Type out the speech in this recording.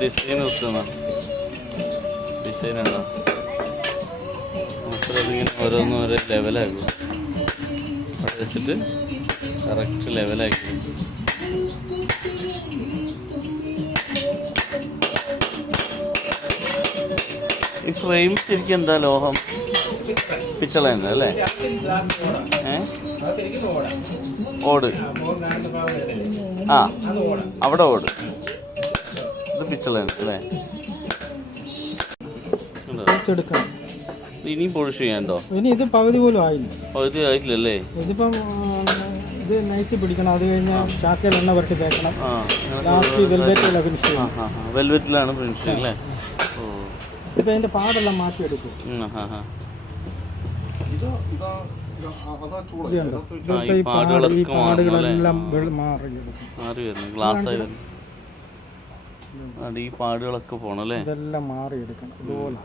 Design വെക്കുന്ന ഡിസൈനുണ്ടോ? അതിങ്ങനെ ഓരോന്നും ഓരോ ലെവലാക്കും. അവിടെ വെച്ചിട്ട് കറക്റ്റ് ലെവലാക്കി. ഈ ഫ്രെയിം ശരിക്കും എന്താ ലോഹം? പിച്ചള തന്നെ അല്ലേ? ഓട്. ആ അവിടെ ഓട്. ഇത് പിച്ചള തന്നെ അല്ലേ? ഇനിയും പോളിഷ് ചെയ്യാണ്ടോ? ഇനി ഇത് പകുതി പോലും ആയില്ല. പകുതി ആയില്ലല്ലേ? ഇതിപ്പം ഇത് നൈസ് പിടിക്കണം. അത് കഴിഞ്ഞാൽ ചാക്കയിൽ എണ്ണ പുരട്ടി തേക്കണം. വെൽവെറ്റിലാണ് ഫിനിഷിംഗ് അല്ലേ? ഓ, ഇപ്പം അതിൻ്റെ പാടെല്ലാം മാറ്റിയെടുക്കും. ഈ പാടുകളെല്ലാം മാറി വരുന്നു. ഗ്ലാസ് ആയി വരുന്നു. ഈ പാടുകളൊക്കെ പോകണം അല്ലേ? ഇതെല്ലാം മാറിയെടുക്കണം. ഇതുപോലെ